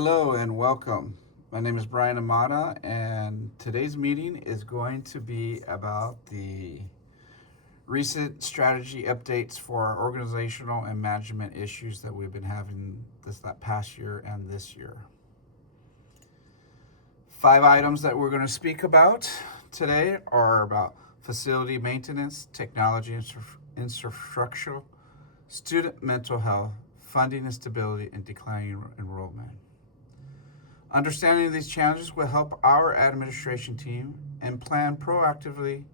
Hello and welcome. My name is Brian Ahumada, and today's meeting is going to be about the recent strategy updates for our organizational and management issues that we've been having that past year and this year. 5 items that we're going to speak about today are about facility maintenance, technology infrastructure, student mental health, funding and stability, and declining enrollment. Understanding these challenges will help our administration team and plan proactively,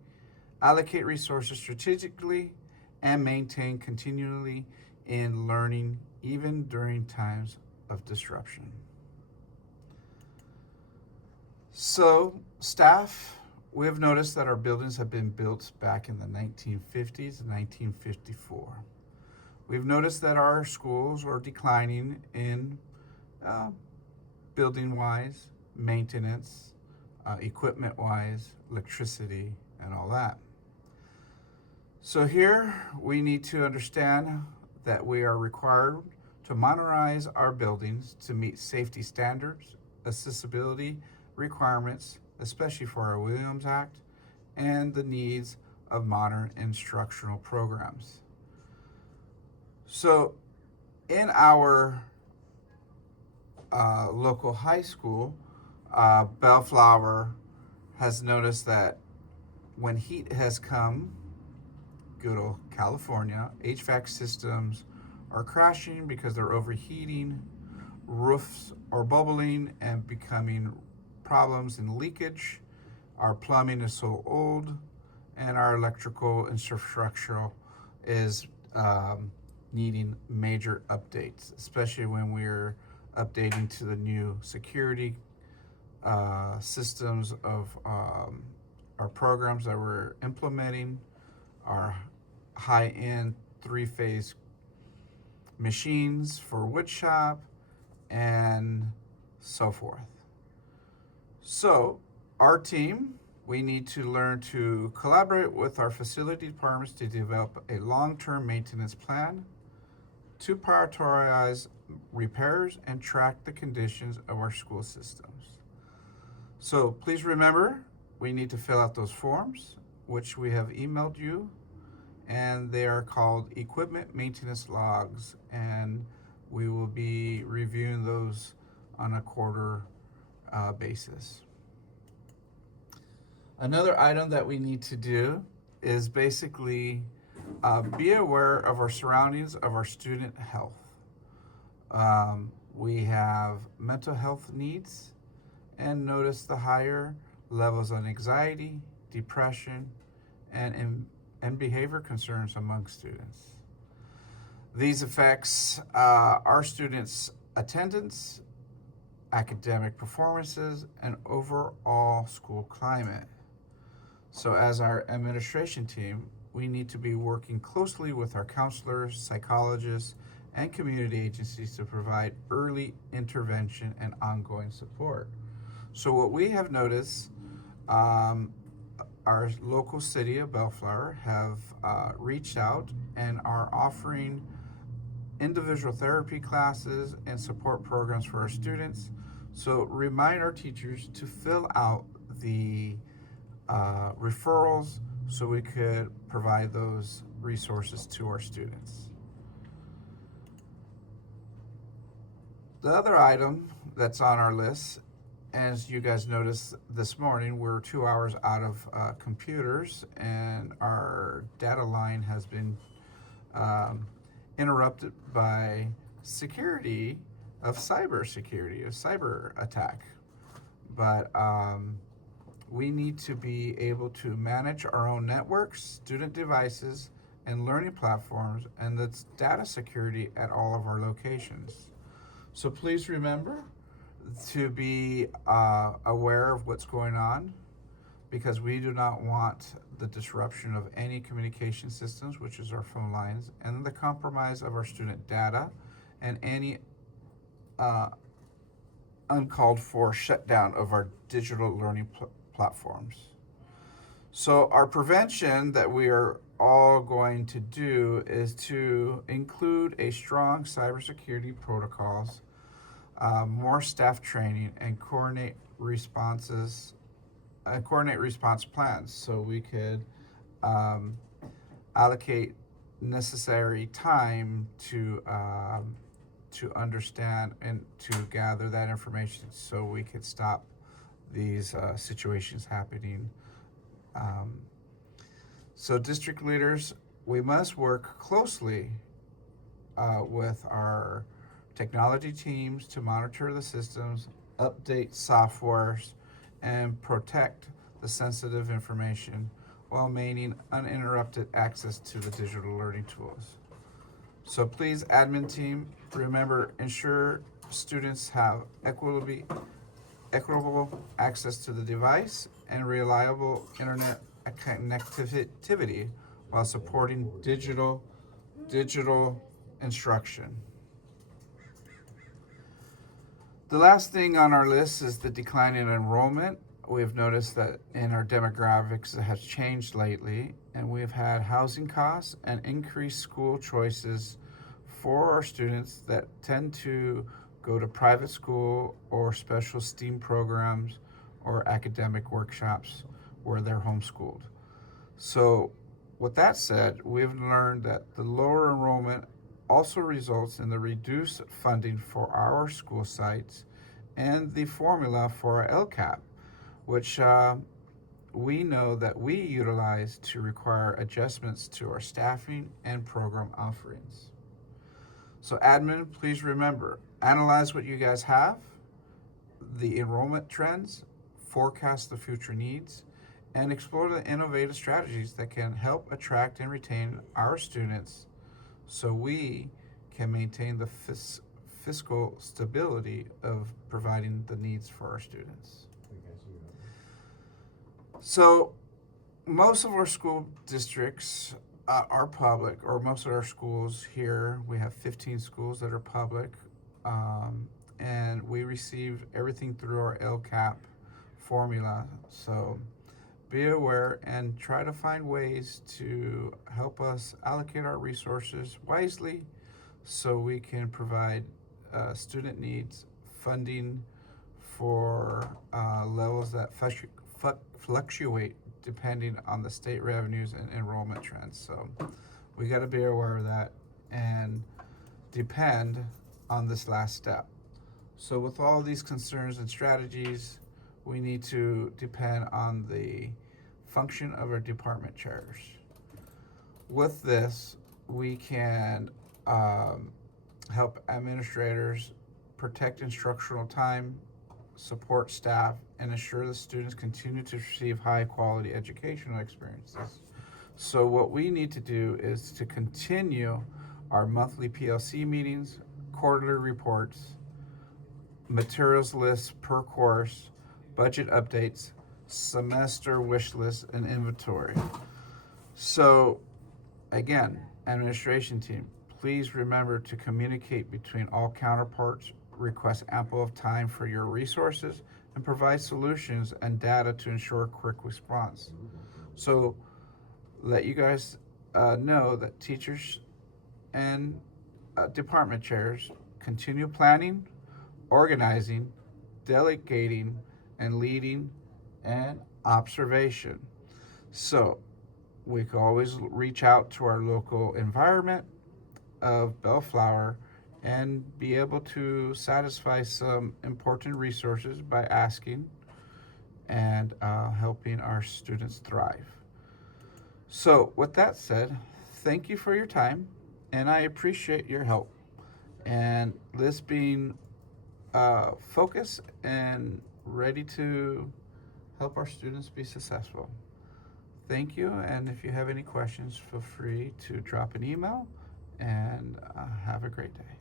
allocate resources strategically, and maintain continually in learning even during times of disruption. So, staff, we have noticed that our buildings have been built back in the 1950s and 1954. We've noticed that our schools are declining in building wise, maintenance, equipment wise, electricity, and all that. So here we need to understand that we are required to modernize our buildings to meet safety standards, accessibility requirements, especially for our Williams Act, and the needs of modern instructional programs. So in our local high school, Bellflower has noticed that when heat has come, good old California, HVAC systems are crashing because they're overheating, roofs are bubbling and becoming problems in leakage, our plumbing is so old, and our electrical infrastructure is needing major updates, especially when we're updating to the new security systems of our programs that we're implementing, our high-end three-phase machines for wood shop, and so forth. So our team, we need to learn to collaborate with our facility departments to develop a long-term maintenance plan, to prioritize repairs and track the conditions of our school systems. So please remember, we need to fill out those forms, which we have emailed you, and they are called equipment maintenance logs, and we will be reviewing those on a quarter basis. Another item that we need to do is basically be aware of our surroundings, of our student health. We have mental health needs and notice the higher levels of anxiety, depression, and behavior concerns among students. These affects our students' attendance, academic performances, and overall school climate. So as our administration team, we need to be working closely with our counselors, psychologists, and community agencies to provide early intervention and ongoing support. So what we have noticed, our local city of Bellflower have reached out and are offering individual therapy classes and support programs for our students. So remind our teachers to fill out the referrals so we could provide those resources to our students. The other item that's on our list, as you guys noticed this morning, we're 2 hours out of computers, and our data line has been interrupted by security of cyber attack. But we need to be able to manage our own networks, student devices, and learning platforms, and that's data security at all of our locations. So please remember to be aware of what's going on, because we do not want the disruption of any communication systems, which is our phone lines, and the compromise of our student data, and any uncalled for shutdown of our digital learning platforms. So our prevention that we are all going to do is to include a strong cybersecurity protocols more staff training, and coordinate response plans, so we could um, allocate necessary time to understand and to gather that information, so we could stop these situations happening. Um, so district leaders, we must work closely with our technology teams to monitor the systems, update softwares, and protect the sensitive information while maintaining uninterrupted access to the digital learning tools. So please, admin team, remember, ensure students have equitable access to the device and reliable internet connectivity while supporting digital instruction. The last thing on our list is the decline in enrollment. We've noticed that in our demographics it has changed lately, and we've had housing costs and increased school choices for our students that tend to go to private school or special STEAM programs or academic workshops where they're homeschooled. So, with that said, we've learned that the lower enrollment also results in the reduced funding for our school sites and the formula for our LCAP, which we know that we utilize to require adjustments to our staffing and program offerings. So, admin, please remember, analyze what you guys have, the enrollment trends, forecast the future needs, and explore the innovative strategies that can help attract and retain our students so we can maintain the fiscal stability of providing the needs for our students. So, most of our school districts are public, or most of our schools here, we have 15 schools that are public, and we receive everything through our LCAP formula. So, be aware and try to find ways to help us allocate our resources wisely so we can provide student needs funding for levels that fluctuate depending on the state revenues and enrollment trends. So we got to be aware of that and depend on this last step. So with all these concerns and strategies, we need to depend on the function of our department chairs. With this, we can help administrators protect instructional time, support staff, and ensure the students continue to receive high quality educational experiences. So what we need to do is to continue our monthly PLC meetings, quarterly reports, materials lists per course, budget updates, semester wish list, and inventory. So again, administration team, please remember to communicate between all counterparts, request ample of time for your resources, and provide solutions and data to ensure quick response. So let you guys know that teachers and department chairs continue planning, organizing, delegating, and leading, and observation. So we can always reach out to our local environment of Bellflower and be able to satisfy some important resources by asking and helping our students thrive. So with that said, thank you for your time, and I appreciate your help. And this being focused and ready to help our students be successful. Thank you, and if you have any questions, feel free to drop an email, and have a great day.